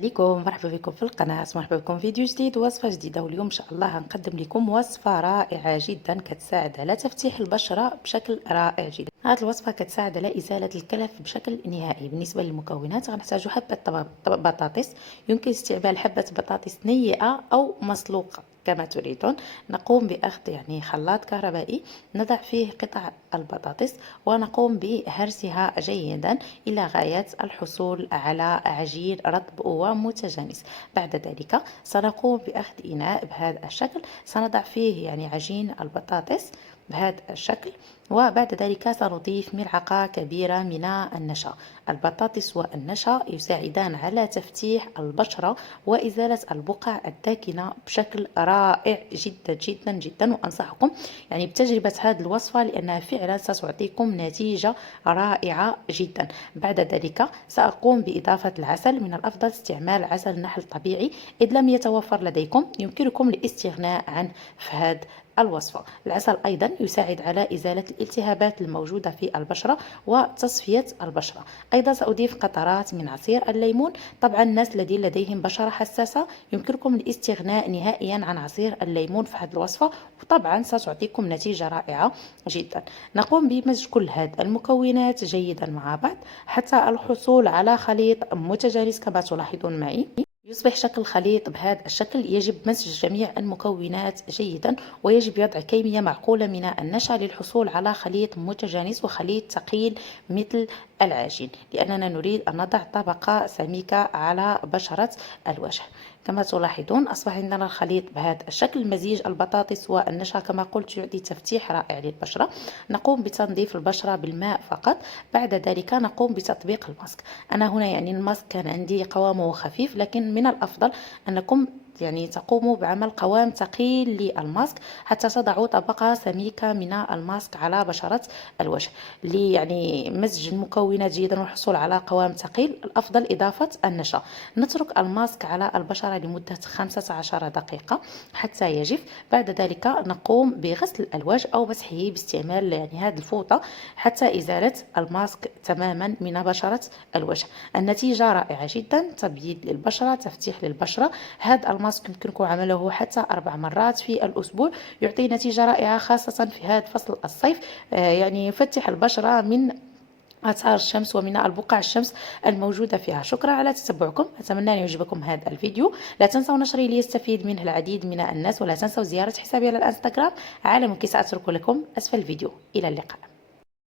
عليكم، مرحبا بكم في القناة، مرحبا بكم في فيديو جديد ووصفة جديدة. واليوم إن شاء الله هنقدم لكم وصفة رائعة جدا كتساعد على تفتيح البشرة بشكل رائع جدا. هذه الوصفة كتساعد على إزالة الكلف بشكل نهائي. بالنسبة للمكونات غنحتاجو حبة بطاطس، يمكن استعمال حبة بطاطس نيئة أو مسلوقة كما تريدون. نقوم بأخذ خلاط كهربائي، نضع فيه قطع البطاطس ونقوم بهرسها جيدا إلى غاية الحصول على عجين رطب ومتجانس. بعد ذلك سنقوم بأخذ إناء بهذا الشكل، سنضع فيه عجين البطاطس بهذا الشكل، وبعد ذلك سنضيف ملعقة كبيرة من النشا. البطاطس والنشا يساعدان على تفتيح البشرة وإزالة البقع الداكنة بشكل رائع جدا جدا جدا. وأنصحكم بتجربة هذه الوصفة لأنها فعلا ستعطيكم نتيجة رائعة جدا. بعد ذلك سأقوم بإضافة العسل. من الأفضل استعمال عسل نحل طبيعي، إذ لم يتوفر لديكم يمكنكم الاستغناء عنه في هذه الوصفة. العسل أيضا يساعد على إزالة الالتهابات الموجودة في البشرة وتصفية البشرة. أيضا سأضيف قطرات من عصير الليمون. طبعا الناس الذين لديهم بشرة حساسة يمكنكم الاستغناء نهائيا عن عصير الليمون في هذه الوصفة، وطبعا ستعطيكم نتيجة رائعة جدا. نقوم بمزج كل هذه المكونات جيدا مع بعض حتى الحصول على خليط متجانس كما تلاحظون معي. يصبح شكل الخليط بهذا الشكل. يجب مزج جميع المكونات جيدا، ويجب وضع كمية معقولة من النشا للحصول على خليط متجانس وخليط ثقيل مثل العجين، لأننا نريد أن نضع طبقة سميكة على بشرة الوجه. كما تلاحظون أصبح عندنا الخليط بهذا الشكل. مزيج البطاطس والنشا كما قلت يعطي تفتيح رائع للبشرة. نقوم بتنظيف البشرة بالماء فقط. بعد ذلك نقوم بتطبيق الماسك. أنا هنا الماسك كان عندي قوامه خفيف، لكن من الأفضل أنكم تقوموا بعمل قوام ثقيل للماسك حتى تضعوا طبقة سميكة من الماسك على بشرة الوجه. لمزج المكونات جيدا والحصول على قوام ثقيل الأفضل إضافة النشا. نترك الماسك على البشرة لمدة 15 دقيقة حتى يجف. بعد ذلك نقوم بغسل الوجه أو مسحه باستعمال هذه الفوطة حتى إزالة الماسك تماما من بشرة الوجه. النتيجة رائعة جدا، تبييض للبشرة، تفتيح للبشرة. هذا الماسك يمكنكم عمله حتى 4 مرات في الأسبوع، يعطي نتيجة رائعة خاصة في هذا فصل الصيف. يفتح البشرة من آثار الشمس ومن البقع الشمس الموجودة فيها. شكرا على تتبعكم، أتمنى أن يعجبكم هذا الفيديو. لا تنسوا نشري ليستفيد منه العديد من الناس، ولا تنسوا زيارة حسابي على الانستغرام عالم كي سأترك لكم أسفل الفيديو. إلى اللقاء.